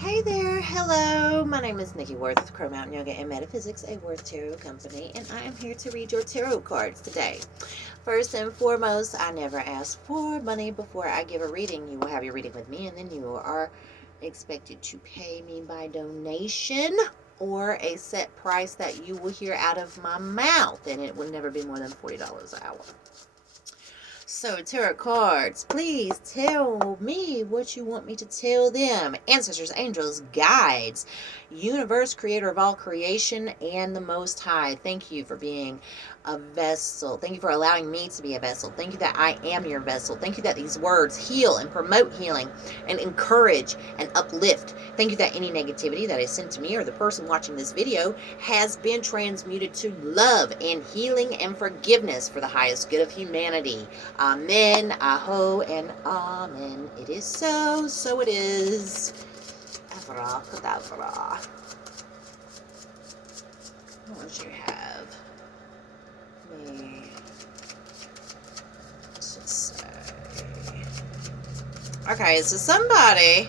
Hey there, hello. My name is Nikki Worth with Crow Mountain Yoga and Metaphysics, a Worth Tarot company, and I am here to read your tarot cards today. First and foremost, I never ask for money before I give a reading. You will have your reading with me, and then you are expected to pay me by donation or a set price that you will hear out of my mouth, and it will never be more than $40 an hour. So, tarot cards, please tell me what you want me to tell them. Ancestors, angels, guides, universe, creator of all creation, and the Most High. Thank you for being a vessel. Thank you for allowing me to be a vessel. Thank you that I am your vessel. Thank you that these words heal and promote healing and encourage and uplift. Thank you that any negativity that is sent to me or the person watching this video has been transmuted to love and healing and forgiveness for the highest good of humanity. Amen, aho, and amen. It is so, so it is. Avra, kadavra. What would you have me to say? Okay, so somebody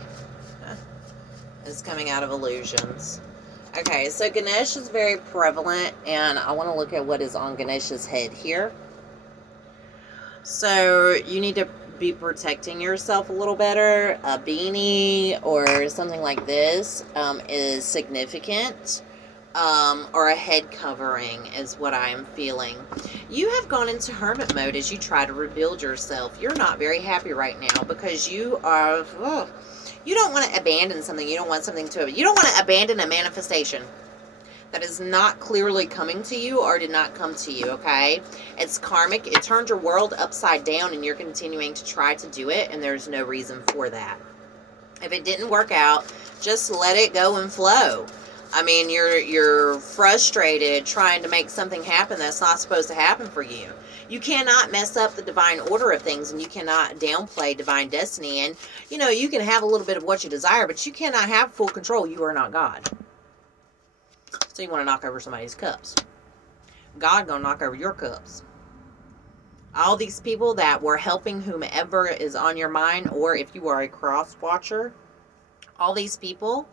is coming out of illusions. Okay, so Ganesh is very prevalent, and I want to look at what is on Ganesh's head here. So you need to be protecting yourself a little better. A beanie or something like this is significant. Or a head covering is what I am feeling. You have gone into hermit mode as you try to rebuild yourself. You're not very happy right now because you are... you don't want to abandon something. You don't want something to... You don't want to abandon a manifestation that is not clearly coming to you or did not come to you, okay? It's karmic. It turned your world upside down and you're continuing to try to do it, and there's no reason for that. If it didn't work out, just let it go and flow. I mean, you're frustrated trying to make something happen that's not supposed to happen for you. You cannot mess up the divine order of things, and you cannot downplay divine destiny. And, you know, you can have a little bit of what you desire, but you cannot have full control. You are not God. So you want to knock over somebody's cups. God gonna knock over your cups. All these people that were helping whomever is on your mind, or if you are a cross watcher, all these people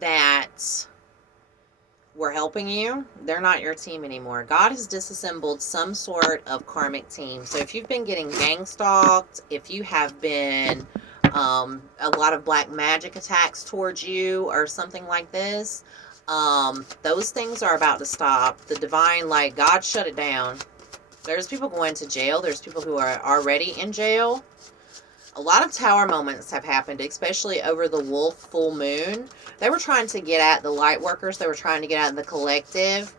that were helping you, they're not your team anymore. God has disassembled some sort of karmic team. So if you've been getting gang stalked, if you have been a lot of black magic attacks towards you or something like this, those things are about to stop. The divine light, God shut it down. There's people going to jail. There's people who are already in jail. A lot of tower moments have happened, especially over the wolf full moon. They were trying to get at the light workers. They were trying to get at the collective.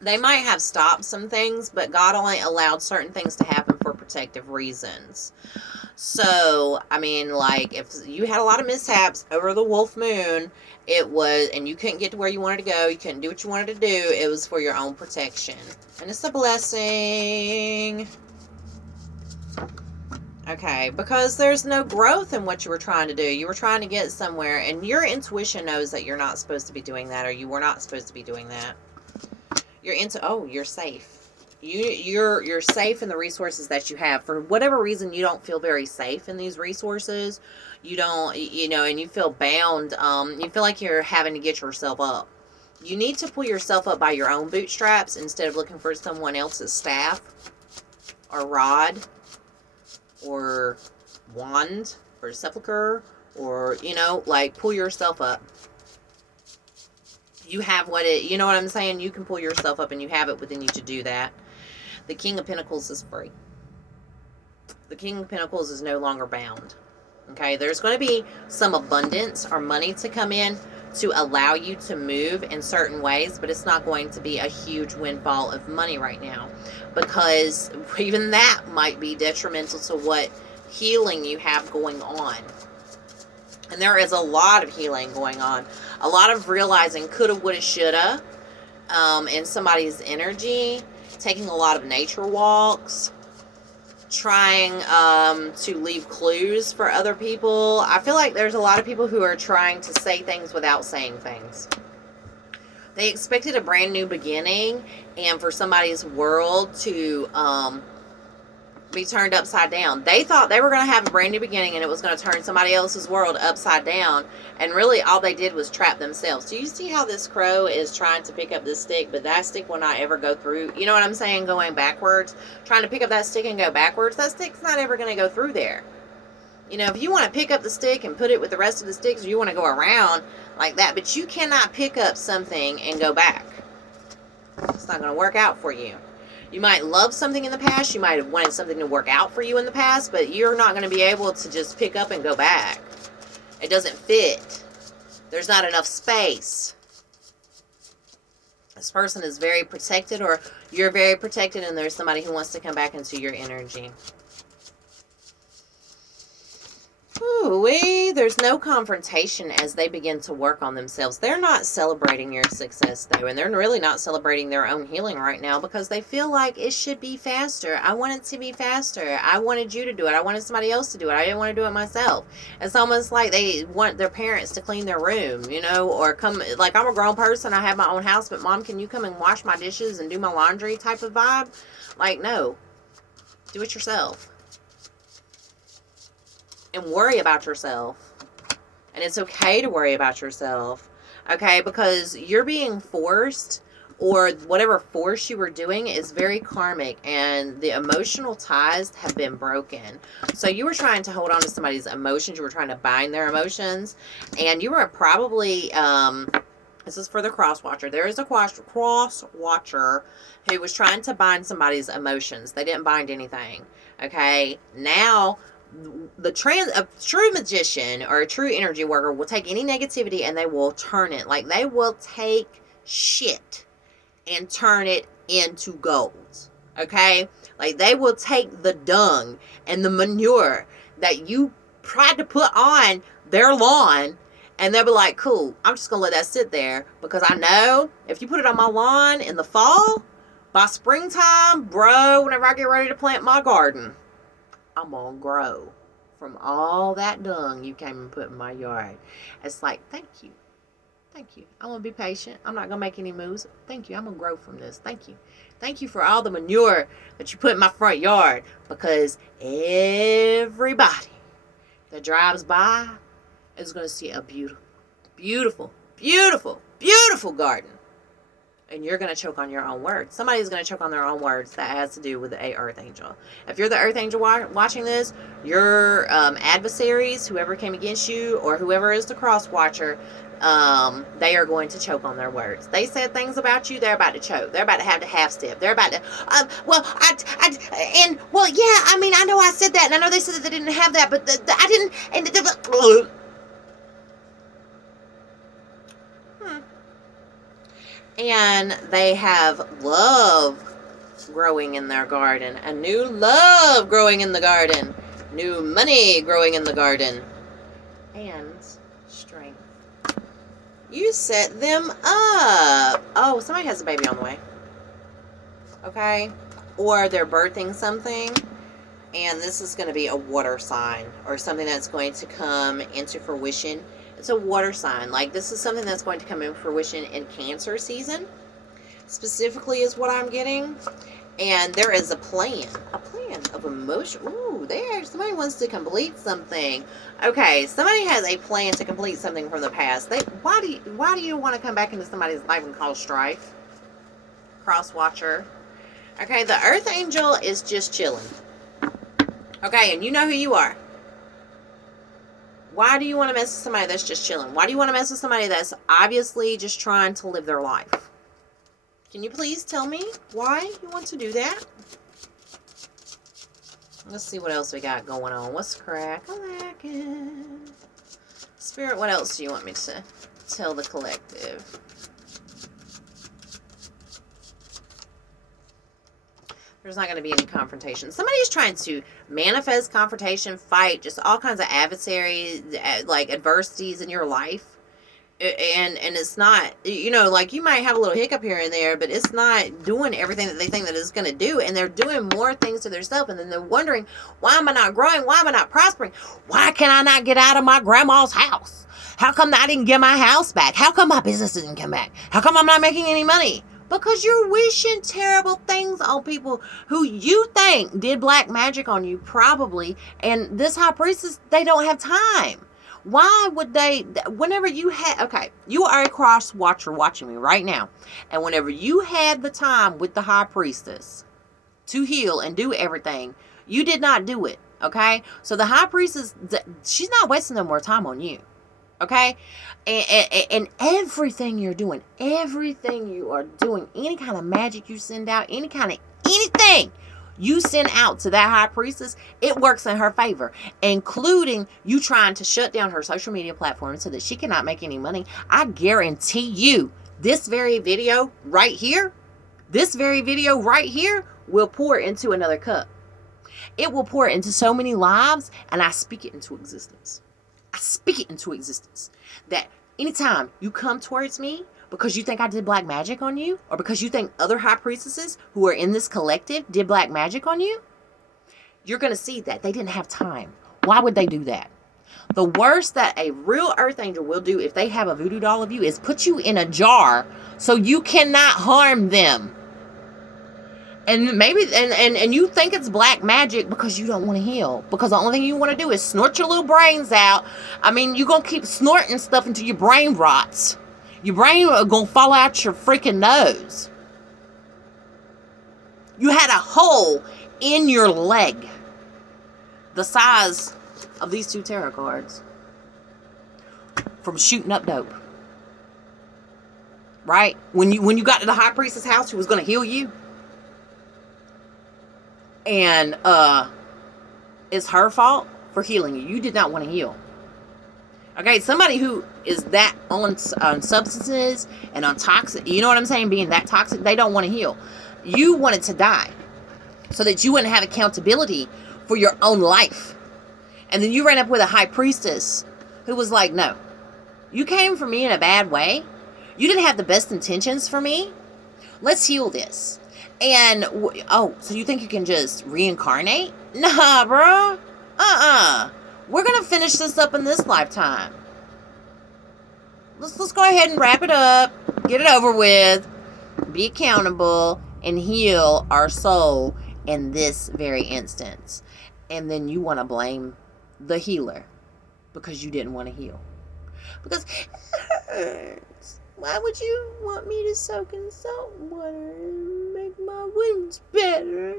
They might have stopped some things, but God only allowed certain things to happen for protective reasons. So, I mean, like, if you had a lot of mishaps over the wolf moon, it was, and you couldn't get to where you wanted to go, you couldn't do what you wanted to do, it was for your own protection. And it's a blessing. Okay, because there's no growth in what you were trying to do. You were trying to get somewhere, and your intuition knows that you're not supposed to be doing that, or you were not supposed to be doing that. You're safe. You're safe in the resources that you have. For whatever reason, you don't feel very safe in these resources. You don't, you know, and you feel bound. You feel like you're having to get yourself up. You need to pull yourself up by your own bootstraps instead of looking for someone else's staff or rod or wand or sepulcher, or, you know, like, pull yourself up. You have you know what I'm saying? You can pull yourself up, and you have it within you to do that. The King of Pentacles is free. The King of Pentacles is no longer bound. Okay, there's going to be some abundance or money to come in to allow you to move in certain ways, but it's not going to be a huge windfall of money right now, because even that might be detrimental to what healing you have going on. And there is a lot of healing going on. A lot of realizing coulda, woulda, shoulda in somebody's energy. Taking a lot of nature walks. Trying to leave clues for other people. I feel like there's a lot of people who are trying to say things without saying things. They expected a brand new beginning, and for somebody's world to be turned upside down. They thought they were going to have a brand new beginning and it was going to turn somebody else's world upside down. And really all they did was trap themselves. Do you see how this crow is trying to pick up this stick, but that stick will not ever go through? You know what I'm saying? Going backwards. Trying to pick up that stick and go backwards. That stick's not ever going to go through there. You know, if you want to pick up the stick and put it with the rest of the sticks, or you want to go around like that, but you cannot pick up something and go back. It's not going to work out for you. You might love something in the past. You might have wanted something to work out for you in the past, but you're not going to be able to just pick up and go back. It doesn't fit. There's not enough space. This person is very protected, or you're very protected, and there's somebody who wants to come back into your energy. Ooh-wee, there's no confrontation as they begin to work on themselves. They're not celebrating your success, though, and they're really not celebrating their own healing right now because they feel like it should be faster. I want it to be faster. I wanted you to do it. I wanted somebody else to do it. I didn't want to do it myself. It's almost like they want their parents to clean their room, you know, or come, like, I'm a grown person. I have my own house, but Mom, can you come and wash my dishes and do my laundry type of vibe? Like, no. Do it yourself. And worry about yourself. And it's okay to worry about yourself. Okay? Because you're being forced, or whatever force you were doing is very karmic, and the emotional ties have been broken. So you were trying to hold on to somebody's emotions. You were trying to bind their emotions. And you were probably, this is for the crosswatcher. There is a crosswatcher who was trying to bind somebody's emotions. They didn't bind anything. Okay? Now, a true magician or a true energy worker will take any negativity and they will turn it. Like, they will take shit and turn it into gold. Okay? Like, they will take the dung and the manure that you tried to put on their lawn, and they'll be like, cool, I'm just going to let that sit there, because I know if you put it on my lawn in the fall, by springtime, bro, whenever I get ready to plant my garden, I'm going to grow from all that dung you came and put in my yard. It's like, thank you. Thank you. I'm going to be patient. I'm not going to make any moves. Thank you. I'm going to grow from this. Thank you. Thank you for all the manure that you put in my front yard, because everybody that drives by is going to see a beautiful, beautiful, beautiful, beautiful garden. And you're going to choke on your own words. Somebody's going to choke on their own words. That has to do with the Earth Angel. If you're the Earth Angel watching this, your adversaries, whoever came against you, or whoever is the cross watcher, they are going to choke on their words. They said things about you, they're about to choke. They're about to have the half step. They're about to, yeah, I mean, I know I said that, and I know they said that they didn't have that, but I didn't, and And they have love growing in their garden. A new love growing in the garden. New money growing in the garden. And strength. You set them up. Oh, somebody has a baby on the way. Okay? Or they're birthing something. And this is going to be a water sign. Or something that's going to come into fruition. It's a water sign. Like, this is something that's going to come in fruition in Cancer season, specifically, is what I'm getting. And there is a plan of emotion. Ooh, somebody wants to complete something. Okay, somebody has a plan to complete something from the past. Why do you want to come back into somebody's life and cause strife? Crosswatcher. Okay, the Earth Angel is just chilling. Okay, and you know who you are. Why do you want to mess with somebody that's just chilling? Why do you want to mess with somebody that's obviously just trying to live their life? Can you please tell me why you want to do that? Let's see what else we got going on. What's crack-a-lackin'? Spirit, what else do you want me to tell the collective? There's not going to be any confrontation. Somebody's trying to manifest confrontation, fight, just all kinds of adversaries, like adversities in your life. And it's not, you know, like, you might have a little hiccup here and there, but it's not doing everything that they think that it's going to do. And they're doing more things to themselves. And then they're wondering, why am I not growing? Why am I not prospering? Why can I not get out of my grandma's house? How come I didn't get my house back? How come my business didn't come back? How come I'm not making any money? Because you're wishing terrible things on people who you think did black magic on you, probably. And this high priestess, they don't have time. Why would they? Whenever you had, okay, you are a cross watcher watching me right now. And whenever you had the time with the high priestess to heal and do everything, you did not do it, okay? So the high priestess, she's not wasting no more time on you. Okay, and everything you're doing, everything you are doing, any kind of magic you send out, any kind of anything you send out to that high priestess, it works in her favor, including you trying to shut down her social media platform so that she cannot make any money. I guarantee you, this very video right here will pour into another cup. It will pour into so many lives, and I speak it into existence. I speak it into existence. That anytime you come towards me because you think I did black magic on you, or because you think other high priestesses who are in this collective did black magic on you, you're going to see that they didn't have time. Why would they do that? The worst that a real earth angel will do if they have a voodoo doll of you is put you in a jar so you cannot harm them. And maybe, and you think it's black magic because you don't want to heal. Because the only thing you want to do is snort your little brains out. I mean, you're going to keep snorting stuff until your brain rots. Your brain are going to fall out your freaking nose. You had a hole in your leg the size of these 2 tarot cards from shooting up dope. Right? When you got to the high priestess house who was going to heal you. And it's her fault for healing you. You did not want to heal. Okay, somebody who is that on substances and on toxic, you know what I'm saying, being that toxic, they don't want to heal. You wanted to die so that you wouldn't have accountability for your own life. And then you ran up with a high priestess who was like, no, you came for me in a bad way. You didn't have the best intentions for me. Let's heal this. And, so you think you can just reincarnate? Nah, bro. We're going to finish this up in this lifetime. Let's go ahead and wrap it up. Get it over with. Be accountable and heal our soul in this very instance. And then you want to blame the healer because you didn't want to heal. Because it hurts. Why would you want me to soak in salt water and make my wounds better?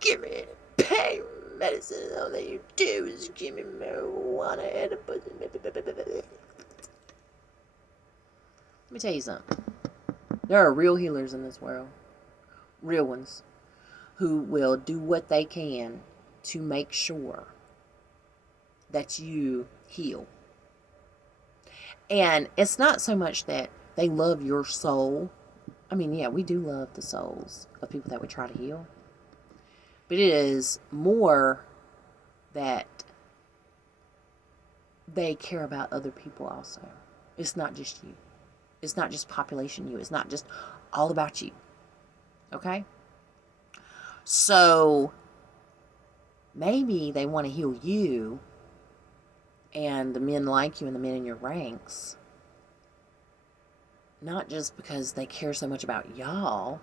Give me pain medicine. All that you do is give me marijuana and a pussy. Let me tell you something. There are real healers in this world. Real ones. Who will do what they can to make sure that you heal. And it's not so much that they love your soul. I mean, yeah, we do love the souls of people that we try to heal. But it is more that they care about other people also. It's not just you. It's not just population you. It's not just all about you. Okay? So, maybe they want to heal you and the men like you and the men in your ranks, not just because they care so much about y'all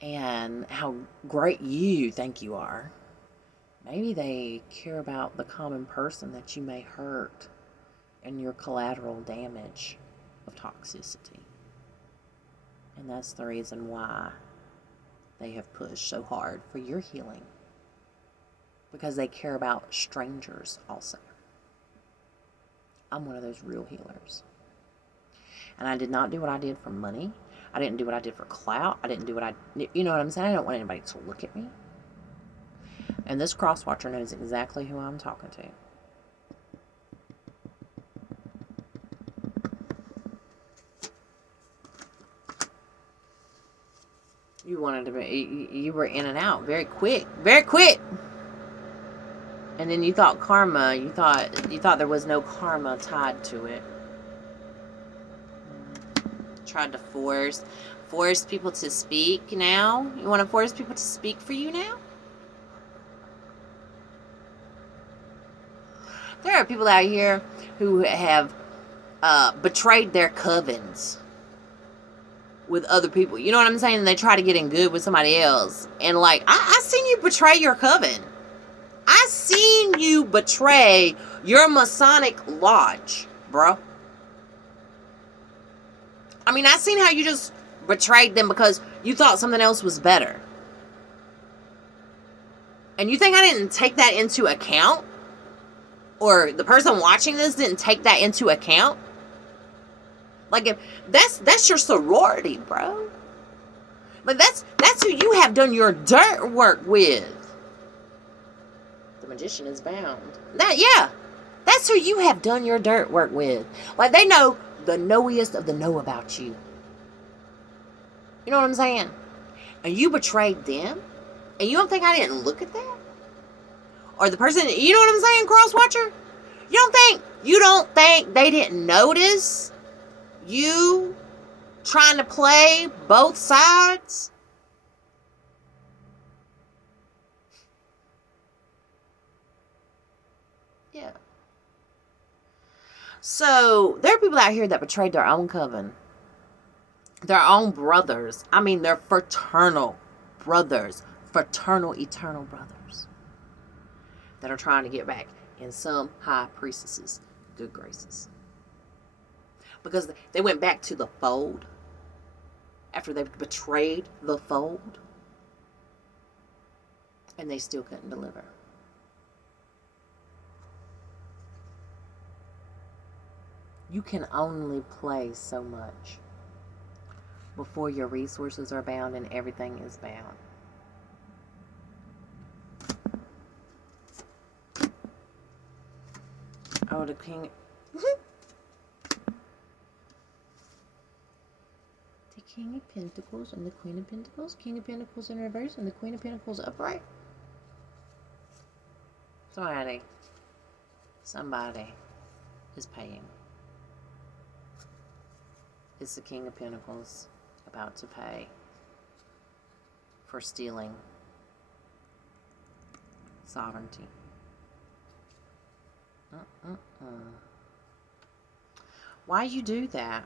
and how great you think you are. Maybe they care about the common person that you may hurt and your collateral damage of toxicity. And that's the reason why they have pushed so hard for your healing. Because they care about strangers also. I'm one of those real healers. And I did not do what I did for money. I didn't do what I did for clout. I didn't do what you know what I'm saying? I don't want anybody to look at me. And this crosswatcher knows exactly who I'm talking to. You wanted to be, you were in and out very quick. Very quick. And then you thought karma, you thought there was no karma tied to it. Tried to force people to speak now? You want to force people to speak for you now? There are people out here who have betrayed their covens. with other people. You know what I'm saying? They try to get in good with somebody else. And like, I seen you betray your coven. I seen you betray your Masonic lodge, bro. I mean, I seen how you just betrayed them because you thought something else was better. And you think I didn't take that into account? Or the person watching this didn't take that into account? Like, if that's your sorority, bro. But that's who you have done your dirt work with. The magician is bound. That's who you have done your dirt work with. Like, they know the knowest of the know about you. You know what I'm saying? And you betrayed them? And you don't think I didn't look at that? Or the person, you know what I'm saying, crosswatcher? You don't think they didn't notice you trying to play both sides? Yeah. So, there are people out here that betrayed their own coven. Their own brothers. I mean, their fraternal brothers. Fraternal, eternal brothers. That are trying to get back in some high priestesses' good graces. Because they went back to the fold after they betrayed the fold. And they still couldn't deliver. You can only play so much before your resources are bound and everything is bound. Oh, the king. The King of Pentacles and the Queen of Pentacles. King of Pentacles in reverse and the Queen of Pentacles upright. Somebody is paying. It's the King of Pentacles about to pay for stealing sovereignty. Why you do that?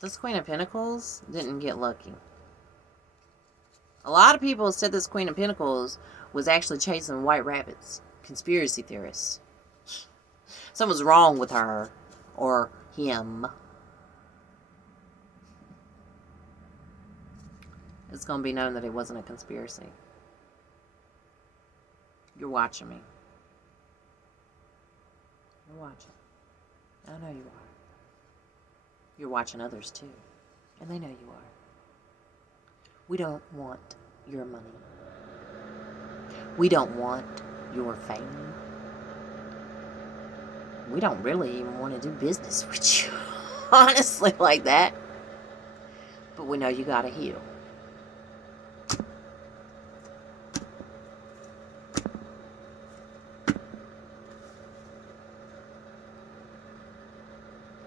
This Queen of Pentacles didn't get lucky. A lot of people said this Queen of Pentacles was actually chasing white rabbits. Conspiracy theorists. Something's wrong with her or him. It's going to be known that it wasn't a conspiracy. You're watching me. You're watching. I know you are. You're watching others too. And they know you are. We don't want your money. We don't want your fame. We don't really even want to do business with you. Honestly, like that. But we know you gotta heal.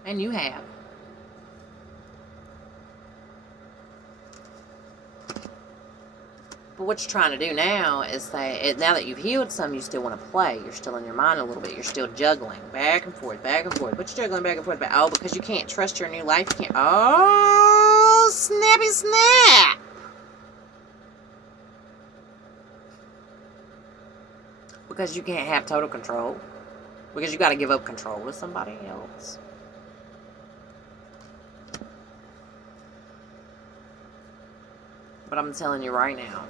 And you have. But what you're trying to do now is say, now that you've healed some, you still want to play. You're still in your mind a little bit. You're still juggling back and forth, back and forth. But you're juggling back and forth. Oh, because you can't trust your new life. You can't. Oh, snappy snap. Because you can't have total control. Because you got to give up control to somebody else. But I'm telling you right now,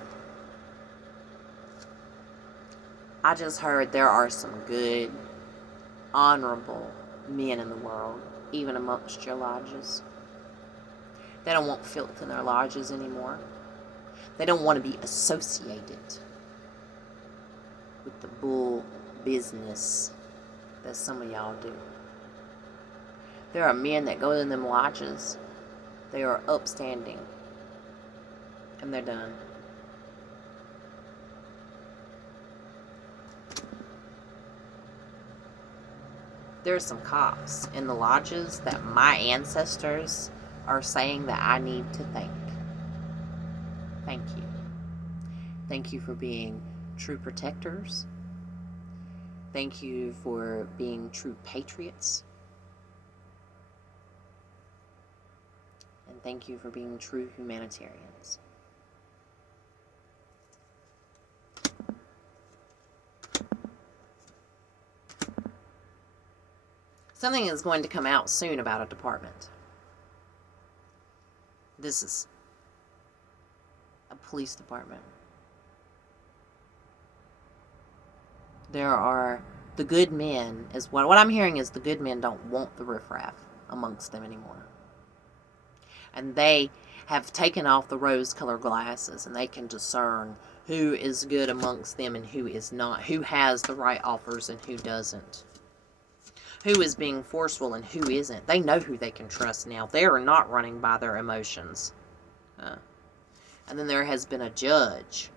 I just heard there are some good, honorable men in the world, even amongst your lodges. They don't want filth in their lodges anymore. They don't want to be associated with the bull business that some of y'all do. There are men that go in them lodges. They are upstanding. And they're done. There's some cops in the lodges that my ancestors are saying that I need to thank. Thank you. Thank you for being true protectors. Thank you for being true patriots. thank you for being true humanitarians. Something is going to come out soon about a department. This is a police department. There are the good men, is what I'm hearing is the good men don't want the riffraff amongst them anymore. And they have taken off the rose-colored glasses, and they can discern who is good amongst them and who is not, who has the right offers and who doesn't, who is being forceful and who isn't. They know who they can trust now. They are not running by their emotions. And then there has been a judge,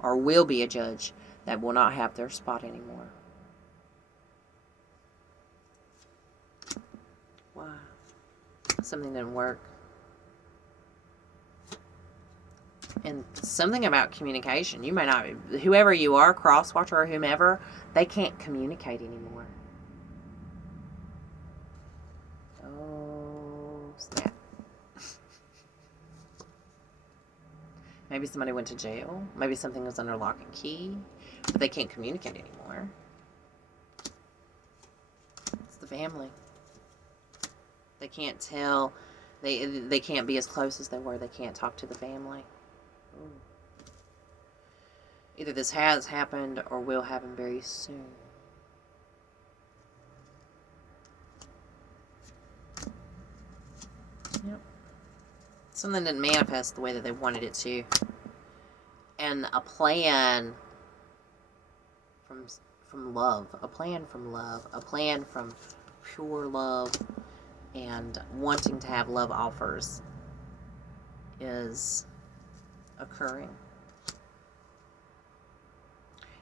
or will be a judge, that will not have their spot anymore. Why? Something didn't work. And something about communication. You may not, whoever you are, crosswatcher or whomever, they can't communicate anymore. Oh, snap. Maybe somebody went to jail. Maybe something was under lock and key. But they can't communicate anymore. It's the family. They can't tell. They can't be as close as they were. They can't talk to the family. Ooh. Either this has happened or will happen very soon. Yep. Something didn't manifest the way that they wanted it to. And a plan from love. A plan from love. A plan from pure love and wanting to have love offers is occurring.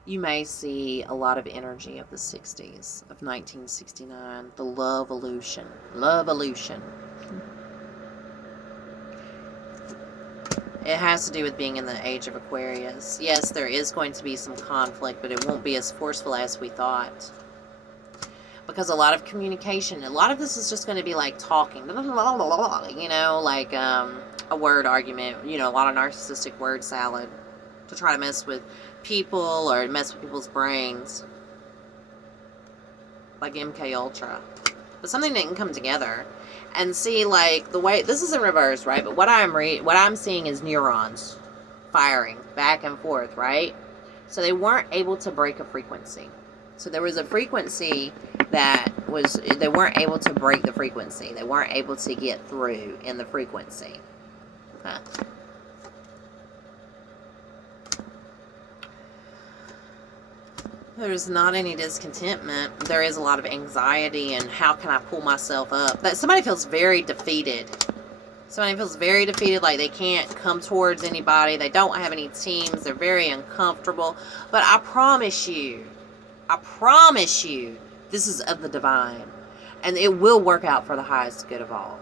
You may see a lot of energy of the 60s, of 1969, the love illusion. Love illusion. It has to do with being in the age of Aquarius. Yes, there is going to be some conflict, but it won't be as forceful as we thought. Because a lot of communication, a lot of this is just going to be like talking, you know, like a word argument, you know, a lot of narcissistic word salad to try to mess with people or mess with people's brains. Like MK Ultra. But something didn't come together. And see, like, the way, this is in reverse, right? But what I'm seeing is neurons firing back and forth, right? So they weren't able to break a frequency. So there was a frequency that was, they weren't able to break the frequency. They weren't able to get through in the frequency. Huh. There's not any discontentment. There is a lot of anxiety and how can I pull myself up. But somebody feels very defeated. Somebody feels very defeated, like they can't come towards anybody. They don't have any teams. They're very uncomfortable. But I promise you, this is of the divine. And it will work out for the highest good of all.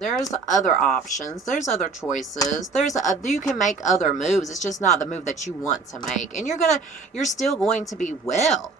There's other options. There's other choices. You can make other moves. It's just not the move that you want to make. And you're still going to be well.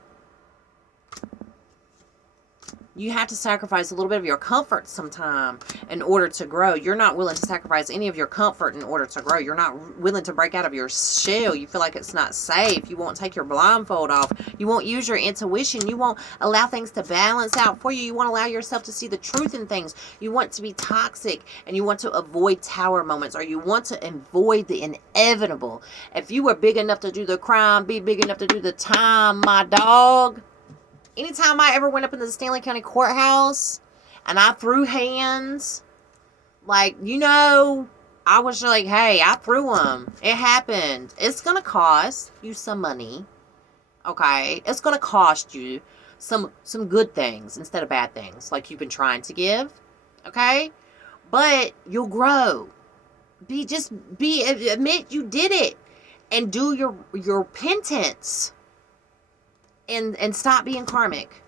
You have to sacrifice a little bit of your comfort sometime in order to grow. You're not willing to sacrifice any of your comfort in order to grow. You're not willing to break out of your shell. You feel like it's not safe. You won't take your blindfold off. You won't use your intuition. You won't allow things to balance out for you. You won't allow yourself to see the truth in things. You want to be toxic and you want to avoid tower moments, or you want to avoid the inevitable. If you were big enough to do the crime, be big enough to do the time, my dog. Anytime I ever went up into the Stanley County Courthouse and I threw hands, like, you know, I was like, hey, I threw them. It happened. It's going to cost you some money, okay? It's going to cost you some good things instead of bad things like you've been trying to give, okay? But you'll grow. Admit you did it and do your penance. And stop being karmic.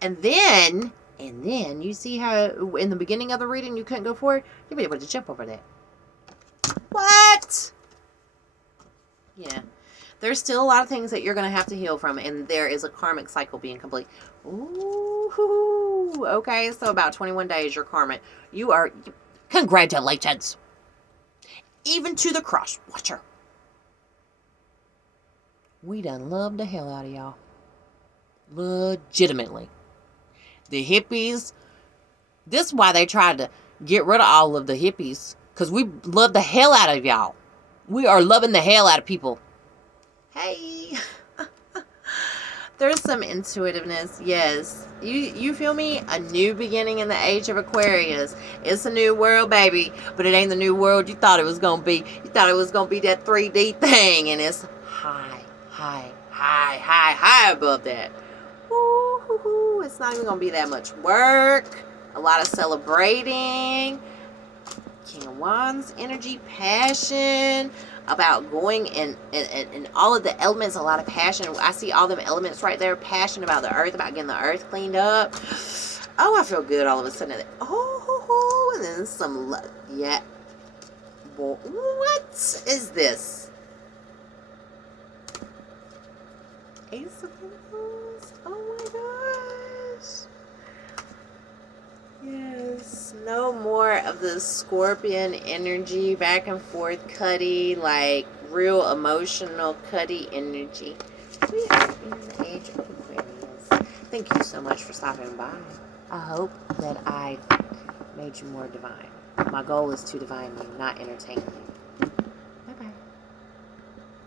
And then you see how in the beginning of the reading you couldn't go forward? You'll be able to jump over that. What? Yeah. There's still a lot of things that you're going to have to heal from, and there is a karmic cycle being complete. Ooh, okay, so about 21 days, you're karmic. You are, congratulations. Even to the crosswatcher. We done loved the hell out of y'all. Legitimately. The hippies, this is why they tried to get rid of all of the hippies, because we love the hell out of y'all. We are loving the hell out of people. Hey. There's some intuitiveness, yes. You feel me? A new beginning in the age of Aquarius. It's a new world, baby. But it ain't the new world you thought it was going to be. You thought it was going to be that 3D thing. And it's high, high, high, high, high above that. Woo-hoo-hoo. It's not even going to be that much work. A lot of celebrating. King of Wands energy, passion, about going in all of the elements, a lot of passion. I see all them elements right there. Passion about the earth, about getting the earth cleaned up. Oh, I feel good all of a sudden. Oh, and then some, yeah. What is this? Ace of Pentacles. Oh my gosh. Yes, no more of the Scorpion energy, back and forth, cutty, like real emotional, cutty energy. We are in the age of Aquarius. Thank you so much for stopping by. I hope that I made you more divine. My goal is to divine you, not entertain you.